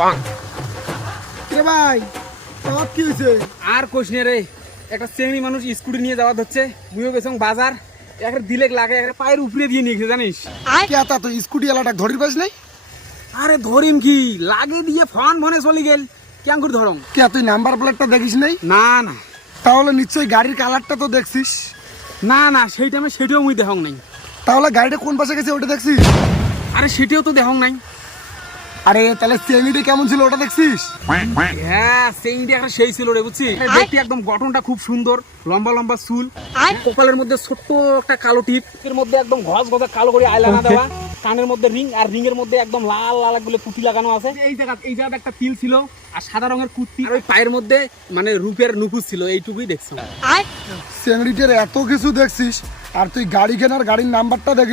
রে ভাই সব কি হয়েছে? আর কোশ নে রে, একটা চেংড়ি মানুষ স্কুটি নিয়ে যাওয়া হচ্ছে, মুইও গেছিলাম বাজার, একটা দিলেক লাগে একটা পায়ের উপরে দিয়ে নিয়ে গেছে জানিস। কেতা তো স্কুটি এলাটা ধরির পাস নাই? আরে ধরিম কি লাগে দিয়ে ফন মনে চলে গেল, কেন করে ধরম? কে তুই নাম্বার প্লেটটা দেখিস নাই? না না তাহলে নিশ্চয়ই গাড়ির কালারটা তো দেখছিস। না না সেই টাইমে সেটাও মুই দেহং নাই। তাহলে গাড়িটা কোন পাশে গেছে ওটা দেখছিস? আরে সেটাও তো দেহং নাই। আরে তাহলে চেংড়িটা কেমন ছিল ওটা দেখছিস? হ্যাঁ চেংড়ি একটা সেই ছিল রে, বুঝছিস? দেখতে একদম গঠনটা খুব সুন্দর, লম্বা লম্বা চুল, কপালের মধ্যে ছোট্ট একটা কালো টিপ, এর মধ্যে একদম ঘস ঘসা কালো করে আইলানা দেওয়া, কানের মধ্যে রিং, আর রিং এর মধ্যে একদম লাল লাল গুলো পুঁতি লাগানো আছে। এই জায়গাটা একটা তিল ছিল, আর সাদা রঙের কুর্তি, আর ওই পায়ের মধ্যে মানে রূপের নুপুর ছিল, এইটুকুই দেখছিলাম। চেংড়িটার এত কিছু দেখছিস আর তুই গাড়ি কেনার গাড়ির নাম্বারটা দেখিস